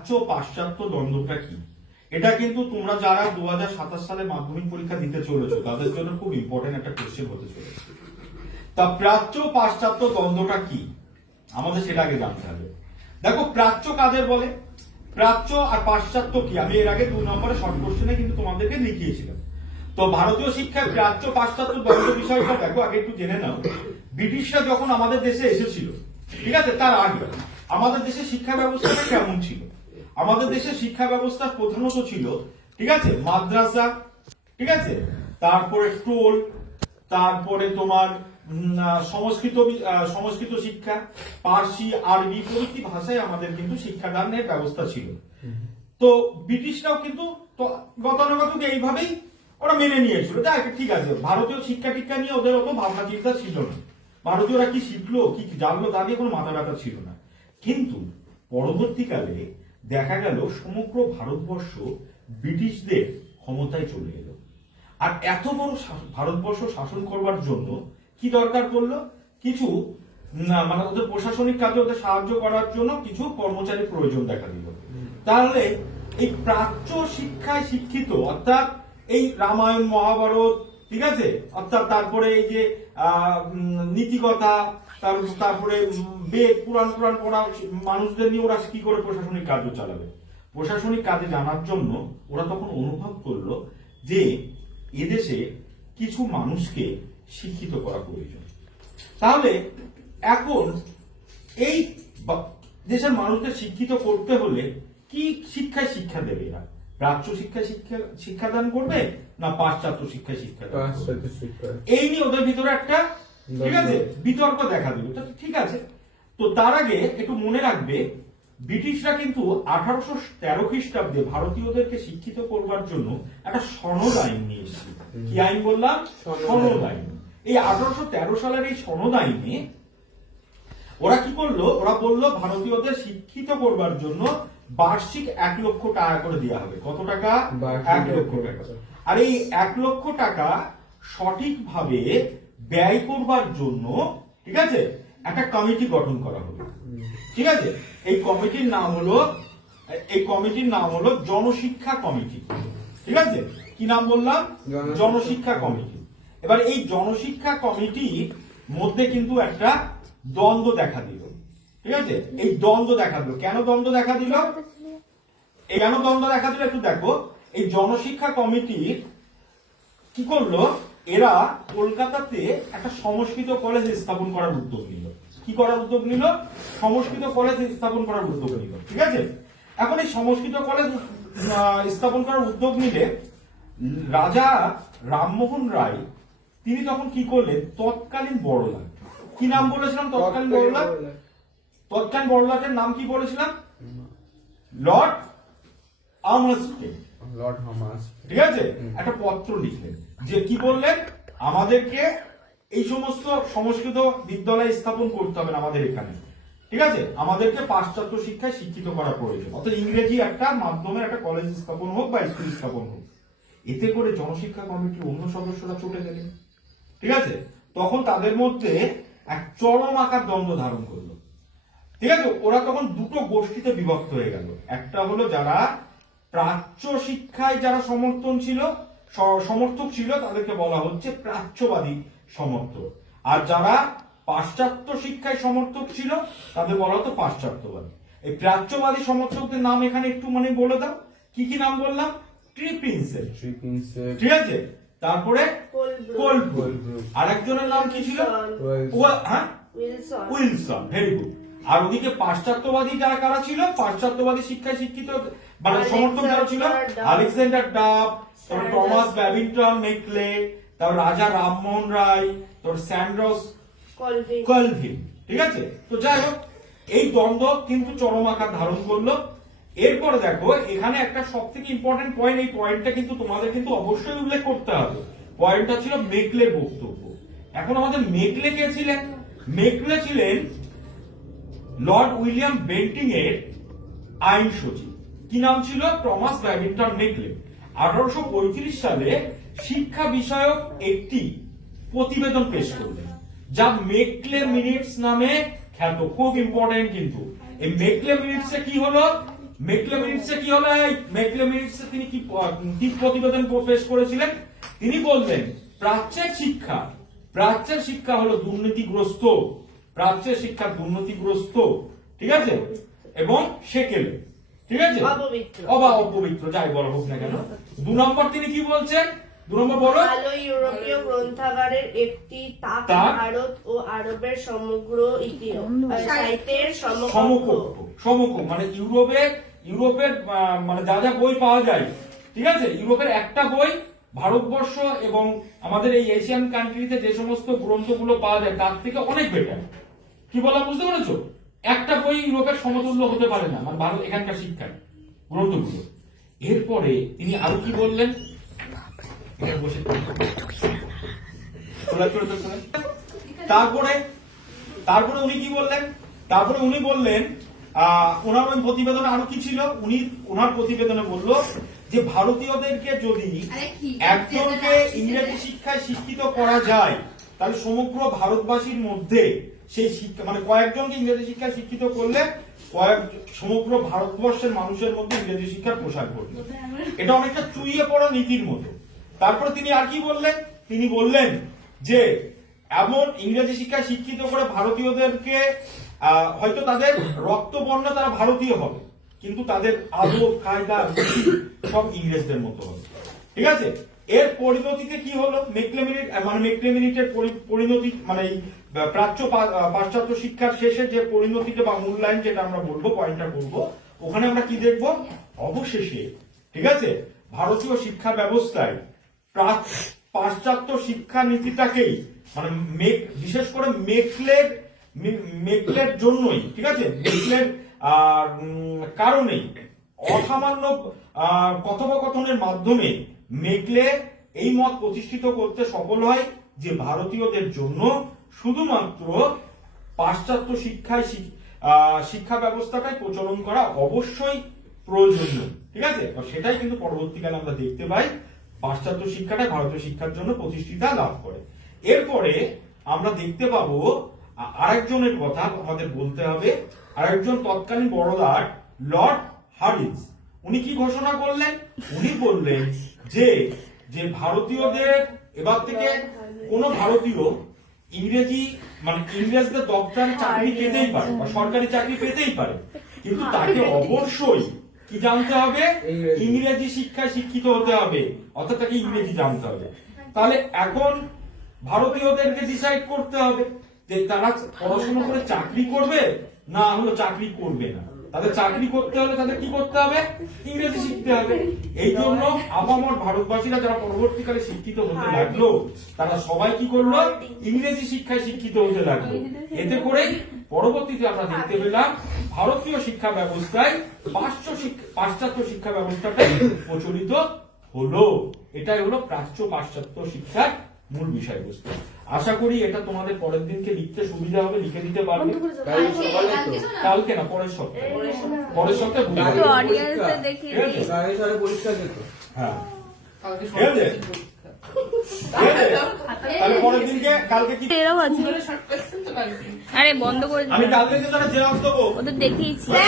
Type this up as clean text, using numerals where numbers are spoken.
প্রাচ্য পাশ্চাত্য দ্বন্দ্বটা কি, এটা কিন্তু তোমরা যারা 2027 সালে মাধ্যমিক পরীক্ষা দিতে চলেছো তাদের জন্য খুব ইম্পর্টেন্ট একটা কোশ্চেন হতে চলেছে। তা প্রাচ্য পাশ্চাত্য দ্বন্দ্বটা কি আমাদের সেটা আগে জানতে হবে। দেখো প্রাচ্য কাদের বলে, প্রাচ্য আর পাশ্চাত্য কি, আমি এর আগে 2 নম্বরে শর্ট কোশ্চেনে কিন্তু তোমাদেরকে লিখিয়েছিলাম। তো ভারতীয় শিক্ষায় প্রাচ্য পাশ্চাত্য দ্বন্দ্ব বিষয়টা দেখো আগে একটু জেনে নাও। ব্রিটিশরা যখন আমাদের দেশে এসেছিল, ঠিক আছে, তার আগে আমাদের দেশে শিক্ষা ব্যবস্থাটা কেমন ছিল? আমাদের দেশে শিক্ষা ব্যবস্থা প্রধানত ছিল, ঠিক আছে, মাদ্রাসা, ঠিক আছে, তারপরে টোল, তারপরে তোমার সংস্কৃত শিক্ষা, পার্সি, আরবি প্রভৃতি ভাষায় আমাদের কিন্তু শিক্ষাদানের ব্যবস্থা ছিল। তো ব্রিটিশরাও কিন্তু গতানুগতিক এইভাবেই ওরা মেনে নিয়েছিল, ঠিক আছে, ভারতীয় শিক্ষা টিক্ষা নিয়ে ওদের অত ভাবনা চিন্তা ছিল না, ভারতীয়রা কি শিখলো কি জানলো তা নিয়ে কোনো মাথা ব্যথা ছিল না। কিন্তু পরবর্তীকালে দেখা গেল সমগ্র ভারতবর্ষ ব্রিটিশদের ক্ষমতায় চলে এলো, আর এত বড় ভারতবর্ষ শাসন করবার জন্য কি দরকার পড়লো, কিছু মানে ওদের প্রশাসনিক কাজে ওদের সাহায্য করার জন্য কিছু কর্মচারী প্রয়োজন দেখা দিল। তাহলে এই প্রাচ্য শিক্ষায় শিক্ষিত, অর্থাৎ এই রামায়ণ মহাভারত, ঠিক আছে, অর্থাৎ তারপরে এই যে নীতিকথা, তারপরে বেদ পুরাণ পড়া মানুষদের নিয়ে ওরা কি করে প্রশাসনিক কার্য চালাবে, প্রশাসনিক কাজে জানার জন্য ওরা তখন অনুভব করলো যে এদেশে কিছু মানুষকে শিক্ষিত করা প্রয়োজন। তাহলে এখন এই দেশের মানুষদের শিক্ষিত করতে হলে কি শিক্ষায় শিক্ষা দেবে এরা? প্রাচ্য শিক্ষায় শিক্ষাদান করবে না পাশ্চাত্য শিক্ষায় শিক্ষাদান করবে? এই নিয়ে ওদের ভিতরে একটা, ঠিক আছে, বিতর্ক দেখা দিল। ঠিক আছে, তো তার আগে একটু মনে রাখবে ব্রিটিশরা কিন্তু 1813 খ্রিস্টাব্দে ভারতীয়দেরকে শিক্ষিত করবার জন্য একটা সনদ আইন নিয়ে এসেছিল। কি আইন বললাম? সনদ আইন। এই 1813 সালের এই সনদ আইনে ওরা কি করলো, ওরা বললো ভারতীয়দের শিক্ষিত করবার জন্য বার্ষিক 1 লক্ষ টাকা করে দেওয়া হবে। কত টাকা? 1 লক্ষ টাকা। আর এই 1 লক্ষ টাকা সঠিকভাবে ব্যয় করবার জন্য, ঠিক আছে, একটা কমিটি গঠন করা হবে। ঠিক আছে, এই কমিটির নাম হলো জনশিক্ষা কমিটি। ঠিক আছে, কি নাম বললাম? জনশিক্ষা কমিটি। এবার এই জনশিক্ষা কমিটির মধ্যে কিন্তু একটা দ্বন্দ্ব দেখা দিল। ঠিক আছে, এই দ্বন্দ্ব দেখা দিল। কেন দ্বন্দ্ব দেখা দিল? কেন দ্বন্দ্ব দেখা দিল একটু দেখো। এই জনশিক্ষা কমিটি কি করলো, এরা কলকাতাতে একটা সংস্কৃত কলেজ স্থাপন করার উদ্যোগ নিল। কি করার উদ্যোগ নিল? সংস্কৃত কলেজ স্থাপন করার উদ্যোগ নিল। ঠিক আছে, এখন এই সংস্কৃত কলেজ স্থাপন করার উদ্যোগ নিলে রাজা রামমোহন রায় তিনি তখন কি করলেন, তৎকালীন বড়লাট, কি নাম বলেছিলাম? তৎকালীন বড়লাট। তৎকালীন বড়লাটের নাম কি বলেছিলাম? লর্ড হামারস্টেড। ঠিক আছে, একটা পত্র লিখলেন যে কি বললেন, আমাদেরকে এই সমস্ত সংস্কৃত বিদ্যালয় স্থাপন করতে হবে আমাদের এখানে। ঠিক আছে, আমাদেরকে পাশ্চাত্য শিক্ষায় শিক্ষিত করা প্রয়োজন, অর্থাৎ ইংরেজি একটা মাধ্যমে একটা কলেজ স্থাপন হোক বা স্কুল স্থাপন হোক। এতে করে জনশিক্ষা কমিটির অন্য সদস্যরা চটে গেলেন। ঠিক আছে, তখন তাদের মধ্যে এক চরম আকার দ্বন্দ্ব ধারণ করলো। ঠিক আছে, ওরা তখন দুটো গোষ্ঠীতে বিভক্ত হয়ে গেল। একটা হলো যারা প্রাচ্য শিক্ষায় যারা সমর্থক ছিল তাদেরকে বলা হচ্ছে প্রাচ্যবাদী সমর্থক, আর যারা পাশ্চাত্য শিক্ষায় সমর্থক ছিল তাদের বলা হতো পাশ্চাত্যবাদী। এই প্রাচ্যবাদী সমর্থকদের নাম এখানে একটু মানে বলে দাও। কি কি নাম বললাম? ট্রি প্রিন্সেপ, ঠিক আছে, তারপরে কোলব্রুক, আরেকজনের নাম কি ছিল? উইলসন। Very good. আর ওদিকে পাশ্চাত্যবাদী যারা কারা ছিল, পাশ্চাত্যবাদী শিক্ষায় শিক্ষিত মানে সমর্থক যারা ছিল, Alexander Duff, Thomas Babington Macaulay, তারপর রাজা রামমোহন রায়, তোর স্যান্ড্রস কলভিন। ঠিক আছে, তো যাই হোক এই দ্বন্দ্ব কিন্তু চরম আকার ধারণ করলো। এরপরে দেখো এখানে একটা সব থেকে ইম্পর্টেন্ট পয়েন্ট, এই পয়েন্টটা কিন্তু তোমাদের কিন্তু অবশ্যই উল্লেখ করতে হবে। পয়েন্টটা ছিল মেকলের বক্তব্য। এখন আমাদের মেকলে কে ছিলেন? মেকলে ছিলেন লর্ড উইলিয়াম বেন্টিং এর আইন সচিব। কি নাম ছিল? Thomas Babington Macaulay. 1835 সালে শিক্ষা বিষয়ক একটি প্রতিবেদন পেশ করলেন যা মেকলে মিনিটস নামে খ্যাত। খুব ইম্পর্টেন্ট কিন্তু এই মেকলে মিনিটসে কি হলো, মেকলে মিনিটসে কি হলো? মেকলে মিনিটসে তিনি কি প্রতিবেদন পেশ করেছিলেন? তিনি বললেন প্রাচ্যের শিক্ষা হলো দুর্নীতিগ্রস্ত, প্রাচ্যের শিক্ষা দুর্নীতিগ্রস্ত, ঠিক আছে, এবং সেকেলে, ঠিক আছে, অপবিত্র, যাই বলা হোক না কেন। 2 নম্বর তিনি কি বলছেন? 2 নম্বর বলো। ভালো ইউরোপীয় গ্রন্থাগারের একটি তাক ভারত ও আরবের সমগ্র সাহিত্যের সমকক্ষ, মানে ইউরোপের মানে যা যা বই পাওয়া যায়, ঠিক আছে, ইউরোপের একটা বই ভারতবর্ষ এবং আমাদের এই এশিয়ান কান্ট্রিতে যে সমস্ত গ্রন্থগুলো পাওয়া যায় তার থেকে অনেক বেটার। কি বলা, বুঝতে পেরেছো? একটা বই ইউরোপের সমতুল্য হতে পারে না, মানে ভারত এখানকার শিক্ষার গ্রন্থগুলো। এরপরে তিনি আরো কি বললেন? তারপরে উনি কি বললেন? তারপরে উনি বললেন, ওনার ওই প্রতিবেদনে আরো কি ছিল? ওনার প্রতিবেদনে বললো যে ভারতীয়দেরকে যদি একজনকে ইংরেজি শিক্ষায় শিক্ষিত করা যায় তাহলে সমগ্র ভারতবাসীর মধ্যে সেই শিক্ষা, মানে কয়েকজনকে ইংরেজি শিক্ষায় শিক্ষিত করলে সমগ্র ভারতবর্ষের মানুষের মধ্যে ইংরেজি শিক্ষার প্রসার ঘটবে। এটা অনেকটা চুইয়ে পড়া নীতির মতো। তারপরে তিনি আর কি বললেন? তিনি বললেন যে এমন ইংরেজি শিক্ষায় শিক্ষিত করে ভারতীয়দেরকে হয়তো তাদের রক্তবর্ণ তারা ভারতীয় হবে, কিন্তু তাদের আদব কায়দা সব ইংরেজদের মতো হবে, ঠিক আছে। এর পরিণতিতে কি হলো? মেকলে মিনিটের পরিণতি, মানে প্রাচ্য পাশ্চাত্য শিক্ষার শেষে যে পরিণতিটা বা মূল্যায়ন যেটা আমরা বলবো, পয়েন্টটা করবো, ওখানে আমরা কি দেখবো? অবশেষে, ঠিক আছে, ভারতীয় শিক্ষা ব্যবস্থায় পাশ্চাত্য শিক্ষা নীতিটাকেই, মানে বিশেষ করে মেকলের জন্যই, ঠিক আছে, মেকলের কারণেই অসামান্য কথোপকথনের মাধ্যমে মেকলে এই মত প্রতিষ্ঠিত করতে সফল হয় যে ভারতীয়দের জন্য শুধুমাত্র পাশ্চাত্য শিক্ষা ব্যবস্থাটাই প্রচলন করা অবশ্যই প্রয়োজনীয়, ঠিক আছে। সেটাই কিন্তু পরবর্তীকালে আমরা দেখতে পাই, পাশ্চাত্য শিক্ষাটা ভারতীয় শিক্ষার জন্য প্রতিষ্ঠিতা লাভ করে। এরপরে আমরা দেখতে পাবো আরেকজনের কথা আমাদের বলতে হবে, আরেকজন তৎকালীন বড়লাট লর্ড হার্ডিঞ্জ। উনি কি ঘোষণা করলেন? উনি বললেন যে ভারতীয়দের এবার থেকে কোন ভারতীয় ইংরেজদের দপ্তরে চাকরি পেতেই পারে বা সরকারি চাকরি পেতেই পারে, কিন্তু তাকে অবশ্যই কি জানতে হবে? ইংরেজি শিক্ষায় শিক্ষিত হতে হবে, অর্থাৎ তাকে ইংরেজি জানতে হবে। তাহলে এখন ভারতীয়দেরকে ডিসাইড করতে হবে যে তারা পড়াশোনা করে চাকরি করবে না হলো চাকরি করবে না। তাদের চাকরি করতে হলে তাদের কি করতে হবে? ইংরেজি শিখতে হবে। এই জন্য আপামর ভারতবাসীরা যারা পরবর্তীকালে শিক্ষিত হতে লাগলো, তারা সবাই কি করলো? ইংরেজি শিক্ষায় শিক্ষিত হতে লাগলো। এতে করেই পরবর্তীতে আমরা দেখতে পেলাম ভারতীয় শিক্ষা ব্যবস্থায় পাশ্চাত্য শিক্ষা ব্যবস্থাটাই প্রচলিত হলো। এটাই হলো প্রাচ্য পাশ্চাত্য শিক্ষার মূল বিষয়বস্তু। আশা করি এটা তোমাদের পরের দিনকে লিখতে সুবিধা হবে, লিখে দিতে পারবে। কালকে না, পরের সপ্তাহে পরীক্ষা দিত। হ্যাঁ, পরের দিনকে কালকে কি আরে বন্ধ করে আমি কালকে যে তারা জেরক্স দেবো ওদের দেখিয়েছি।